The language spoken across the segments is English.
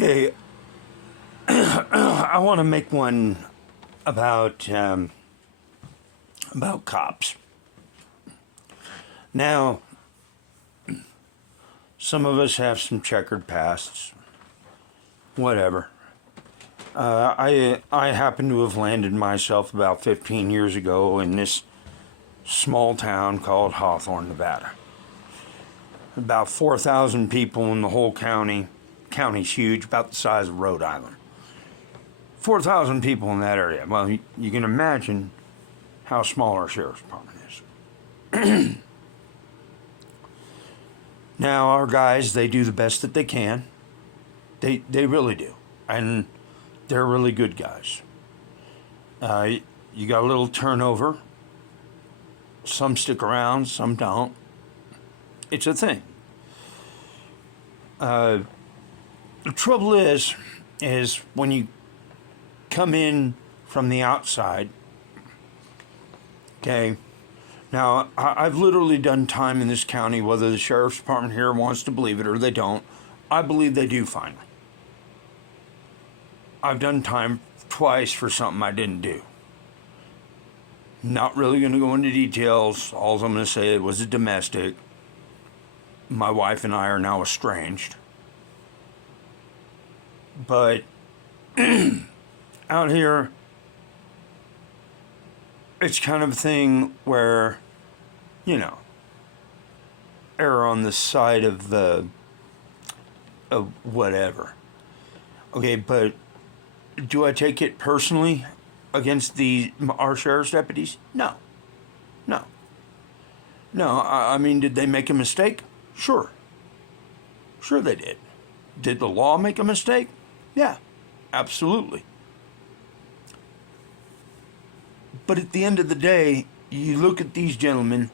Okay, I want to make one about cops. Now, some of us have some checkered pasts. Whatever. I happen to have landed myself about 15 years ago in this small town called Hawthorne, Nevada. About 4,000 people in the whole county. County's huge, about the size of Rhode Island. 4,000 people in that area. Well, you can imagine how small our sheriff's department is. Now, our guys, they do the best that they can. They really do. And they're really good guys. You got a little turnover. Some stick around, some don't. It's a thing. The trouble is when you come in from the outside, okay, now I've literally done time in this county, whether the sheriff's department here wants to believe it or they don't. I believe they do finally. I've done time twice for something I didn't do. Not really going to go into details. All I'm going to say, it was a domestic. My wife and I are now estranged. But out here, it's kind of a thing where, err on the side of whatever. Okay, but do I take it personally against our sheriff's deputies? No. I mean, did they make a mistake? Sure they did. Did the law make a mistake? Yeah, absolutely. But at the end of the day, you look at these gentlemen,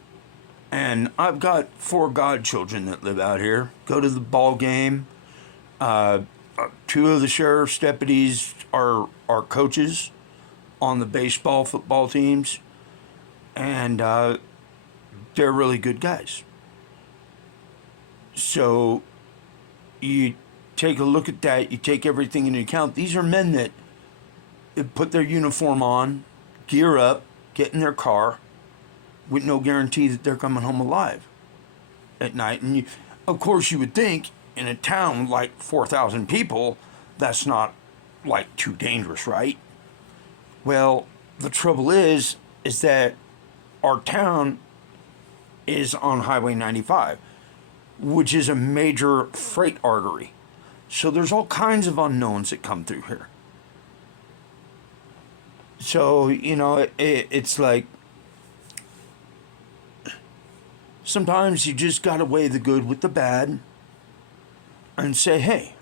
and I've got 4 godchildren that live out here, go to the ball game. 2 of the sheriff's deputies are coaches on the baseball, football teams, and they're really good guys. So you take a look at that, you take everything into account. These are men that put their uniform on, gear up, get in their car, with no guarantee that they're coming home alive at night. And of course, you would think in a town with like 4,000 people, that's not like too dangerous, right? Well, the trouble is that our town is on Highway 95, which is a major freight artery. So there's all kinds of unknowns that come through here. So, it's like, sometimes you just gotta weigh the good with the bad and say, hey,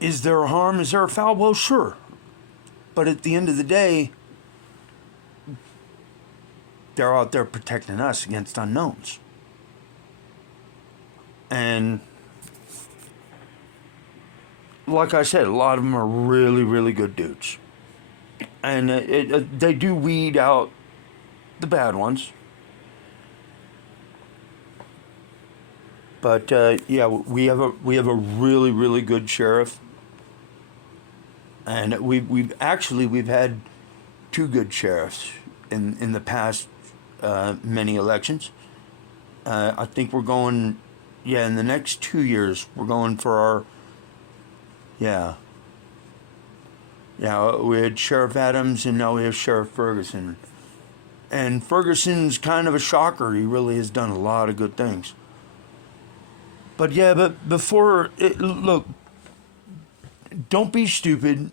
is there a harm? Is there a foul? Well, sure. But at the end of the day, they're out there protecting us against unknowns. And like I said, a lot of them are really, really good dudes. And they do weed out the bad ones. But yeah, we have a really, really good sheriff. And we've had 2 good sheriffs in the past many elections. I think we're going, in the next 2 years, we're going for our, we had Sheriff Adams and now we have Sheriff Ferguson. And Ferguson's kind of a shocker. He really has done a lot of good things. But look, don't be stupid.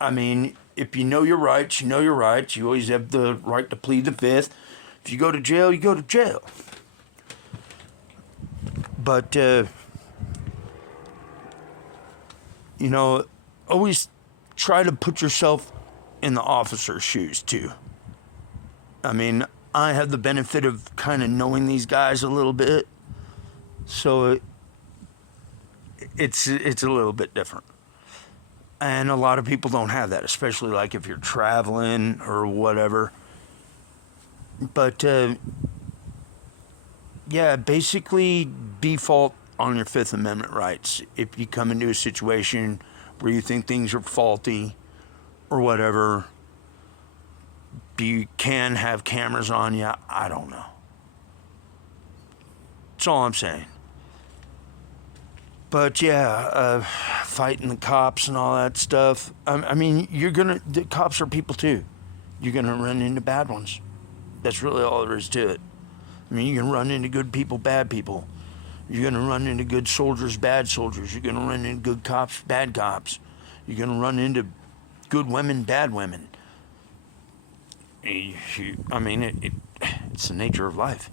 I mean, if you know your rights, you know your rights. You always have the right to plead the fifth. If you go to jail, you go to jail. But, always try to put yourself in the officer's shoes, too. I mean, I have the benefit of kind of knowing these guys a little bit. So it's a little bit different. And a lot of people don't have that, especially like if you're traveling or whatever. But, basically default on your Fifth Amendment rights. If you come into a situation where you think things are faulty or whatever, you can have cameras on you. I don't know. That's all I'm saying. But yeah, fighting the cops and all that stuff. I mean, the cops are people too. You're gonna run into bad ones. That's really all there is to it. I mean, you can run into good people, bad people. You're gonna run into good soldiers, bad soldiers. You're gonna run into good cops, bad cops. You're gonna run into good women, bad women. I mean, it's the nature of life.